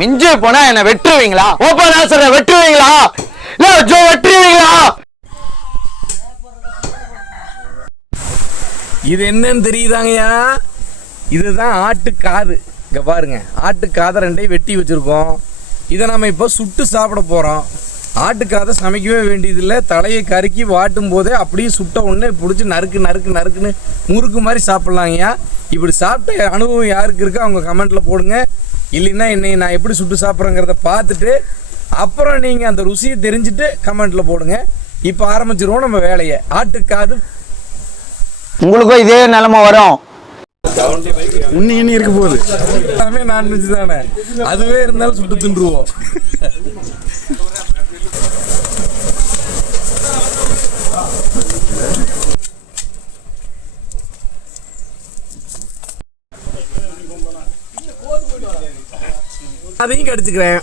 மிஞ்சு போனா என்ன வெட்டுவீங்களா? ஓப்பனா சொல்ற, வெட்டுவீங்களா? இல்ல ஜோ வெட்டுவீங்களா? இது என்னன்னு தெரியுதாங்கய்யா? இதுதான் ஆட்டுக்காது. இங்க பாருங்க, ஆட்டுக்காதை ரெண்டையும் வெட்டி வச்சிருக்கோம். இதை நம்ம இப்போ சுட்டு சாப்பிட போறோம். ஆட்டுக்காதை சமைக்கவே வேண்டியதில்லை. தலையை கருக்கி வாட்டும் போதே அப்படியே சுட்ட உடனே பிடிச்சி நறுக்கு நறுக்கு நறுக்குன்னு முறுக்கு மாதிரி சாப்பிட்லாங்கய்யா. இப்படி சாப்பிட்ட அனுபவம் யாருக்கு இருக்கோ அவங்க கமெண்ட்டில் போடுங்க. இல்லைன்னா என்னை நான் எப்படி சுட்டு சாப்பிட்றேங்கிறத பார்த்துட்டு அப்புறம் நீங்கள் அந்த ருசியை தெரிஞ்சுட்டு கமெண்ட்டில் போடுங்க. இப்போ ஆரம்பிச்சிருவோம் நம்ம வேலையை. ஆட்டுக்காது உங்களுக்கும் இதே நிலைமை வரும். உன்னை இருக்க போகுது. எல்லாமே நான்வெஜ் தானே, அதுவே இருந்தாலும் சுட்டு தின்றுவோம். அதையும் கடிச்சுக்கிறேன்.